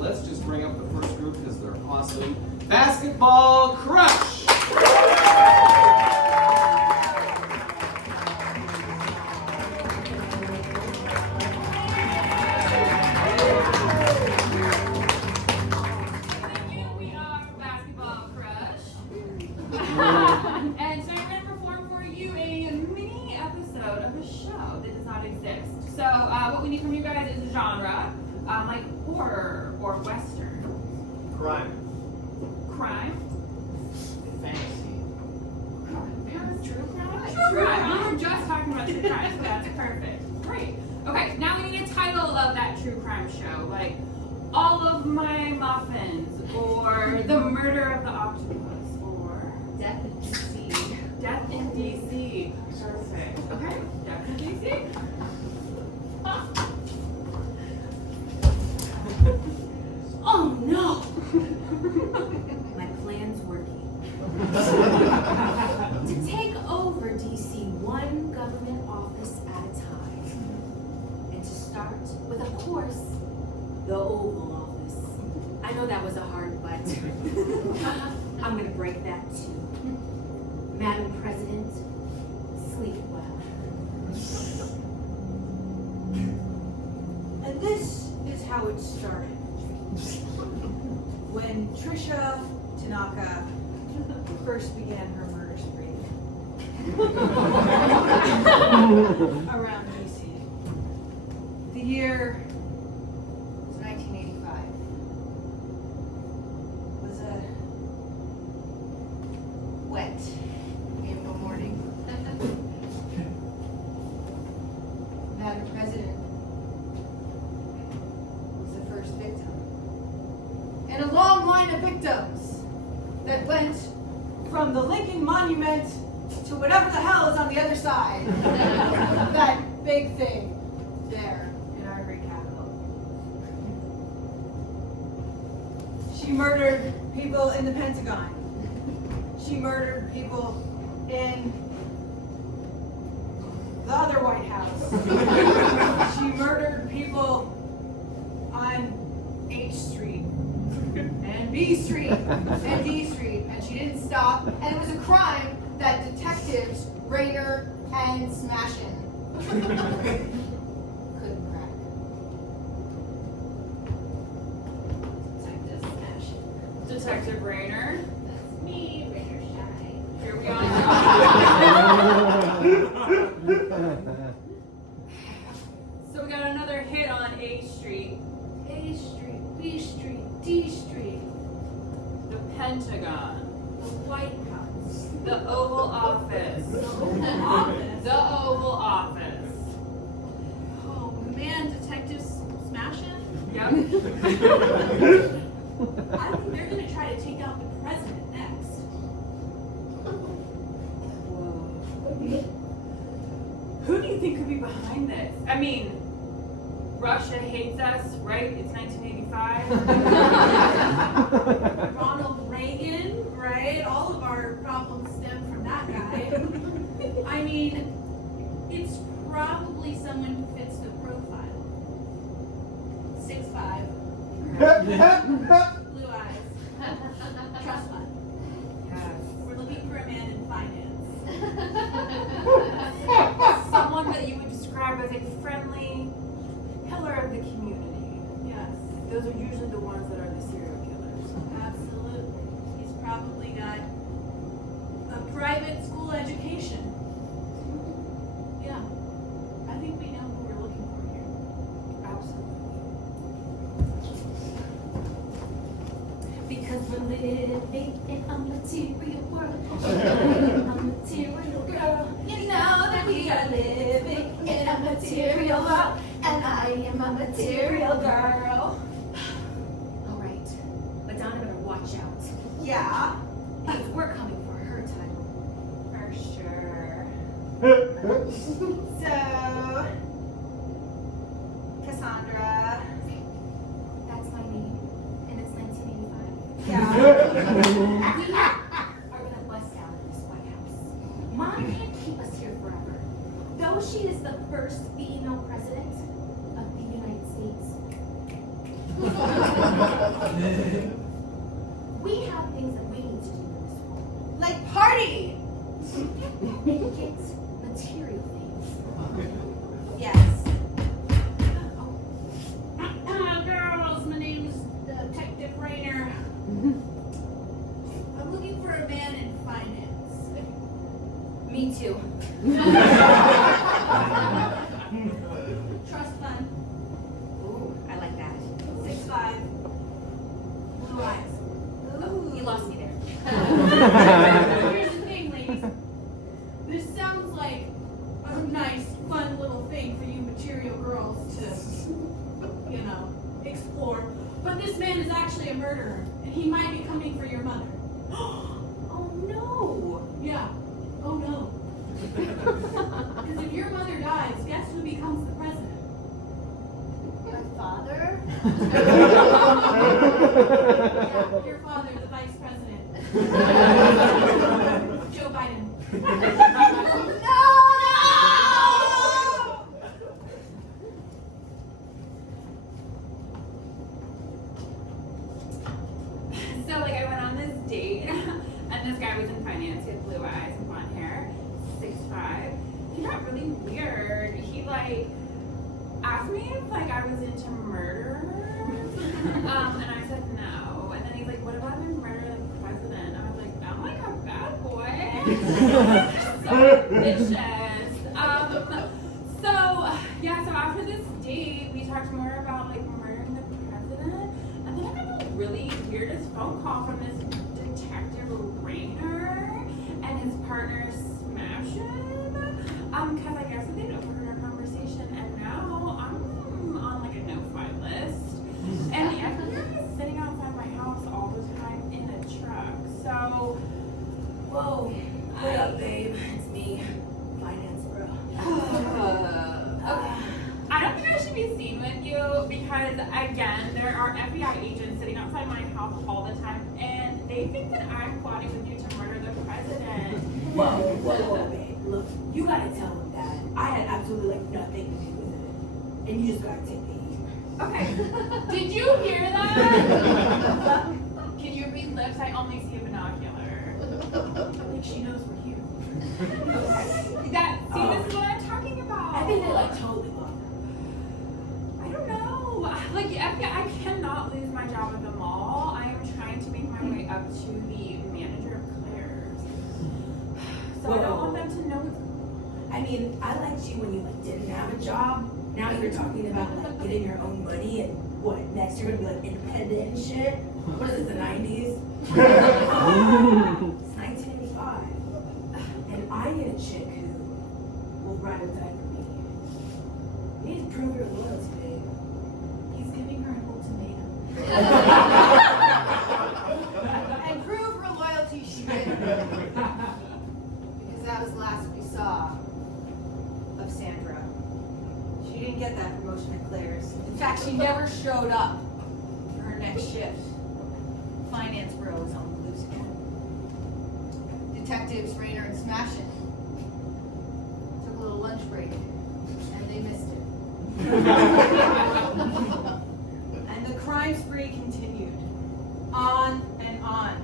let's just bring up the first group because they're awesome. Basketball Crush! And so I'm going to perform for you a mini episode of a show that does not exist. So what we need from you guys is a genre, like horror or western. Crime. Crime? Fantasy. True crime? True crime. We were just talking about true crime, so that's perfect. Great. Okay, now we need a title of that true crime show, like All of My Muffins, or The Murder of the Octopus, or Death in D.C. Death in D.C. Perfect. Okay, Death in D.C. Oh no! My plan's working. To take over D.C. one government office at a time. And to start with, of course, the Oval Office. I know that was a hard but. I'm gonna break that too. Madam President, sleep well. And this is how it started. When Trisha Tanaka first began her murder spree around DC. The year was 1985. It was a wet April morning. Madam President was the first victim. And a long line of victims that went from the Lincoln Monument to whatever the hell is on the other side. That big thing there in our great capital. She murdered people in the Pentagon. She murdered people in the other White House. She murdered people on H Street and B Street and D Street, and she didn't stop. And it was a crime that detectives Rainer and Smashin couldn't crack. Detective Smashin'. Detective Rainer. That's me, Rainer Shy. Here we are. So we got another hit on A Street. A Street, B Street, D Street, The Pentagon. the White House. The Oval Office. The Oval Office. The Oval Office. Oh man, Detective Smashin'? Yep. I think they're gonna try to take out the president next. Who do you think could be behind this? I mean, Russia hates us, right? It's 1985. Ronald Reagan, right? All of our problems stem from that guy. I mean, it's probably someone who fits the profile. 6'5", blue eyes, trust fund. We're looking for a man in finance. Someone that you would describe as a friendly pillar of the community. Yes, Those are usually the ones that are the serial killers. absolutely. He's probably got a private school education. Yeah, I think we know who we're looking for here. Absolutely. Because we're living in a material world. A material girl. You know that we are living in a material world. And I am a material girl. Alright, Madonna better watch out. Yeah. Because we're coming for her title. For sure. So, Cassandra. That's my name. And it's 1985. Yeah. We are gonna bust out of this White House. Mom can't keep us here forever. Though she is the first female president of the United States. too. Trust fund, Ooh, I like that. 6'5", blue eyes. Oh, you lost me there. Here's the thing, ladies. This sounds like a nice, fun little thing for you material girls to, explore. But this man is actually a murderer, and he might be coming for your mother. Oh no. Yeah. Oh no. Because if your mother dies, guess who becomes the president? My father? Yeah, your father, the vice president. Joe Biden. So like I went on this date and this guy was in finance, he had blue eyes and blonde hair, 6'5". He got really weird. He like asked me if like I was into murder. And I said no. And then he's like, what about if I murder the president? I was like, I'm like a bad boy. So ambitious. So after this date we talked more about like murdering the president. And then I got the really weirdest phone call from this detective Rainer and his partner Smashin. Cause I guess they'd overheard our conversation and now I'm on like a no-fly list. And the FBI is sitting outside my house all the time in a truck. So, Whoa. What up, babe? It's me. Finance bro. okay. I don't think I should be seen with you because again, there are FBI agents sitting outside my house all the time and they think that I'm plotting with you to murder the president. Whoa, babe. Look, you gotta tell him that I had absolutely like nothing to do with it. And you just gotta take the heat. Okay. Did you hear that? Can you read lips? I only see a binocular. I think she knows we're here. Okay. This is what I'm talking about. I think they like totally love I don't know. Like, FBI, I cannot lose my job at the mall. I am trying to make my way up to the manager of Claire's. So I don't want them to know what's I mean, I liked you when you like didn't have a job. Now you're talking about like getting your own money and what, next you're gonna be like independent and shit? What is this, the 90s? It's 1985. And I need a chick who will ride or die for me. You need to prove your loyalty, babe. He's giving her an ultimatum. And prove her loyalty she did. Because that was the last we saw of Sandra. She didn't get that promotion at Claire's. In fact, she never showed up for her next shift. Finance bro was on the loose again. Detectives Rainer and Smashin took a little lunch break, and they missed it. And the crime spree continued. On and on.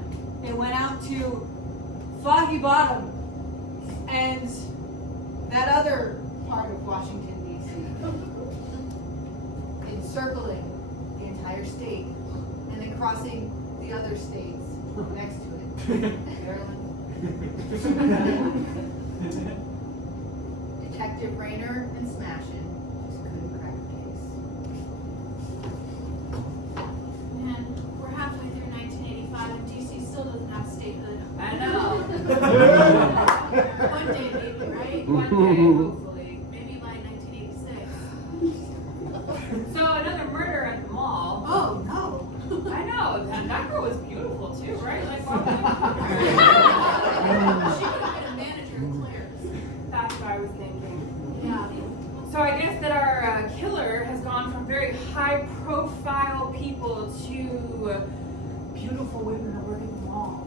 They went out to Foggy Bottom and that other part of Washington, D.C. Encircling the entire state and then crossing the other states next to it. Maryland. Detective Rainer and Smashin just couldn't crack the case. Man, we're halfway through 1985 and DC still doesn't have statehood. I know. One day maybe, right? One day, hopefully. Maybe by 1986. So another murder at the mall. Oh no! I know. That girl was beautiful too, right? Like, why would She could have been a manager at Claire's. That's what I was thinking. Yeah. So I guess that our killer has gone from very high-profile people to beautiful women who work at the mall.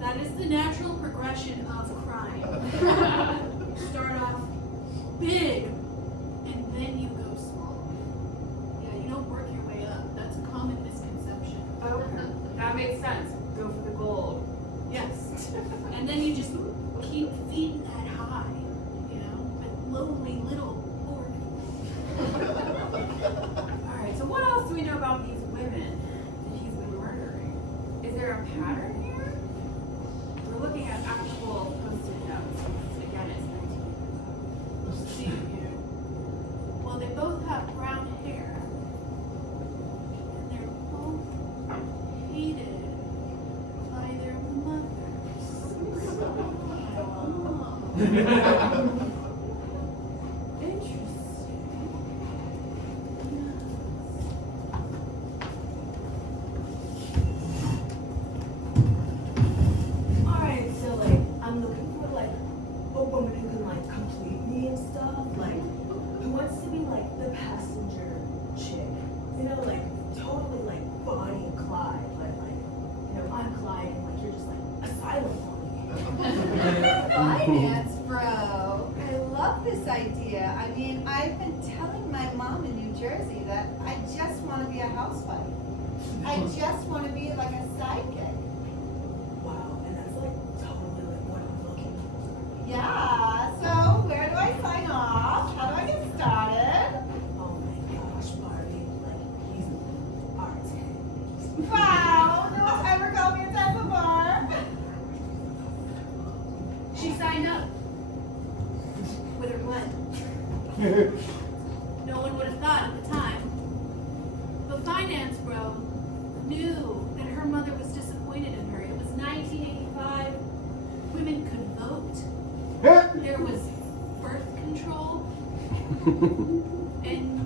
That is the natural progression of crime. Start off big, and then you go small. Yeah, you don't work your way up. That's a common misconception. Okay, that makes sense. Go for the gold. Yes. And then you just keep feeding that high, with lonely little poor people. All right. So what else do we know about these women that he's been murdering? Is there a pattern here? We're looking at actual post-it notes. Again, Alright, so like, I'm looking for like a woman who can like complete me and stuff. Like, who wants to be like the passenger chick. You know, like totally like Bonnie and Clyde. But like, you know, I'm Clyde and like you're just like asylum for me. Finance, bro. I love this idea. I mean, I've been telling my mom in New Jersey that I just want to be a housewife. I just want to be like a sidekick. Wow, and that's like totally like what I'm looking for. Yeah, so where do I sign off? How do I get started? Oh my gosh, Barbie, like he's our 10. Wow, no one's ever called me a 10 before. She signed up with her blood. No one would have thought at the time. But Finance Bro knew that her mother was disappointed in her. It was 1985. Women could vote. There was birth control. And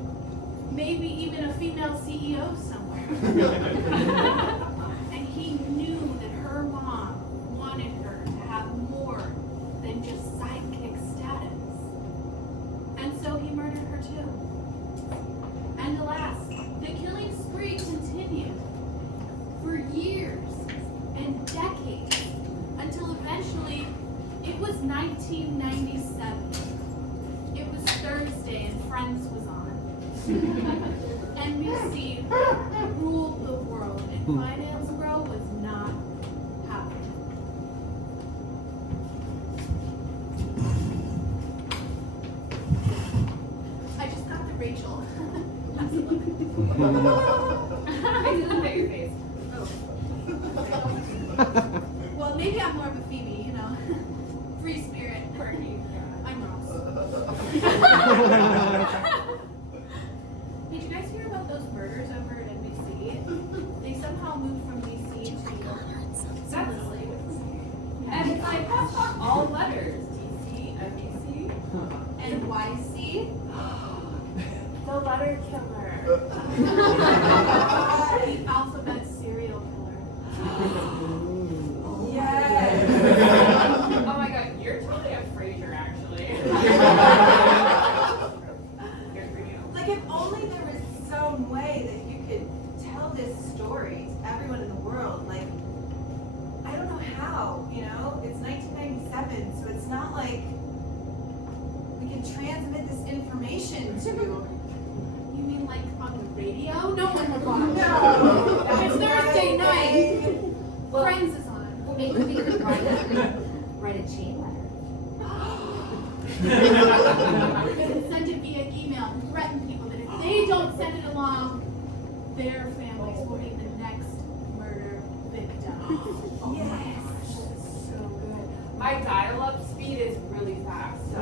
maybe even a female CEO somewhere. And he knew that her mom wanted her to have more than just sidekick status. And so he murdered her too. And alas, the killing spree continued for years and decades until eventually it was 1997. It was Thursday and Friends was on. NBC ruled the world and Finance Bro was not happy. I just got the Rachel. Absolutely. I didn't look at your face. Well, maybe I'm more of a Phoebe, you know. Free spirit. Quirky. I'm Ross. Did you guys hear about those murders over at NBC? They somehow moved from DC to seamlessly. And it's like, all letters. DC, NBC. NYC. The letter killer. The alphabet serial killer. Yes. Oh my god, you're totally a Frasier, actually. Good for you. Like if only there was some way that you could tell this story to everyone in the world. Like, I don't know how, you know? It's 1997, so it's not like we can transmit this information to. You mean like on the radio? No one would watch. No. It's Thursday night. Well, Friends is on. well, maybe we could write a chain letter. We can send it via email and threaten people that if they don't send it along, their families will be the next murder victim. Yes. So good. My dial-up speed is really fast, so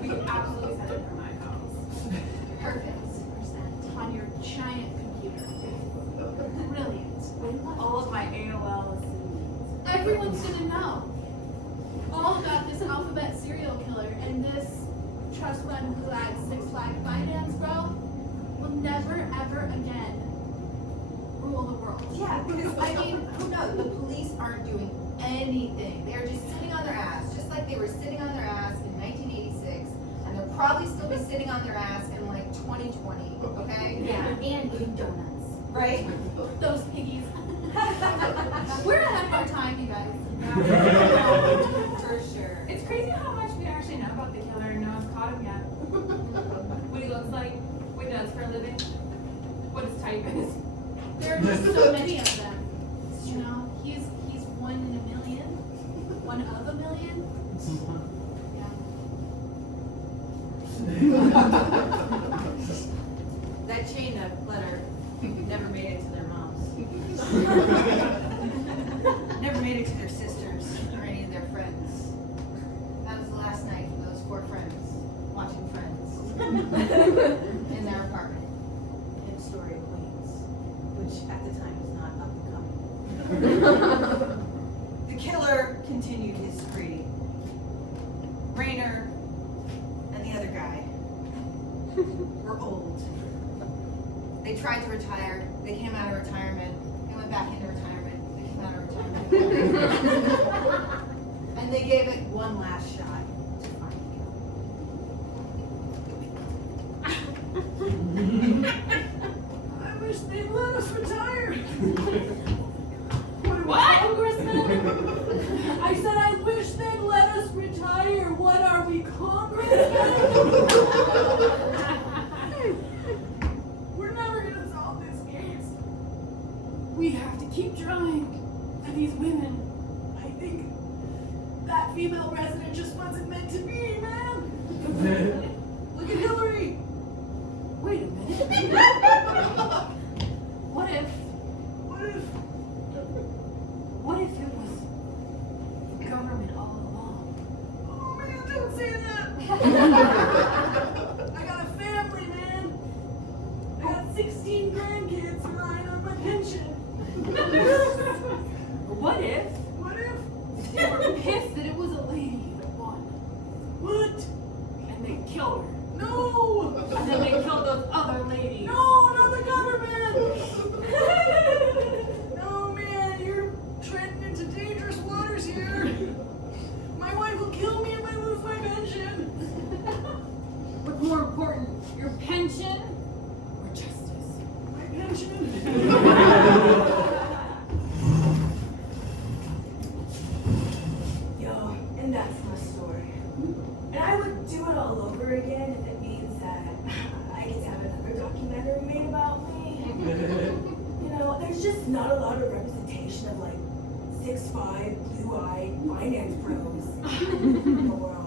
we can absolutely send it from my house. Perfect. On your giant computer. Brilliant. All of my AOLs. Everyone's gonna know all about this alphabet serial killer and this trust fund who had Six Flag Finance Bro will never ever again rule the world. Yeah, because I mean, who knows? The police aren't doing anything. They're just sitting on their ass, just like they were sitting on their ass in 1986, and they'll probably still be sitting on their ass in like 2020. Okay? Yeah, and eating donuts. Right? Those piggies. We're ahead of our time, you guys. For sure. It's crazy how much we actually know about the killer and no one's caught him yet. What he looks like, what he does for a living, what his type is. There are just so many of them. You know, he's one in a million, one of a million. Yeah. That chain letter never made it to their moms. Never made it to their sisters or any of their friends. That was the last night for those 4 friends watching Friends in their apartment in Astoria, Queens, which at the time was not up and coming. The killer continued his spree. were old. They tried to retire. They came out of retirement. They went back into retirement. They came out of retirement. And they gave it one last shot to find you. I wish they'd let us retire. What? Congressman? I said I wish they'd let us retire. What are we, congressmen? We're never gonna solve this case. We have to keep trying for these women. I think that female resident just wasn't meant to be, man. Look at Hillary. Wait a minute. What if it was government all along? Oh man, don't say that. I got a family, man. I got 16 grandkids relying on my pension. What if What if? they were pissed that it was a lady that won? What? And they killed her. No! And then they killed those other ladies. No, not the government! No, man, you're treading into dangerous waters here. My wife will kill me if I lose my pension. What's more important, your pension or justice? My pension? Yo, and that's my story. And I would do it all over again if it means that I get to have another documentary made about me. You know, there's just not a lot of representation of like 6'5", blue-eyed finance pros in the world.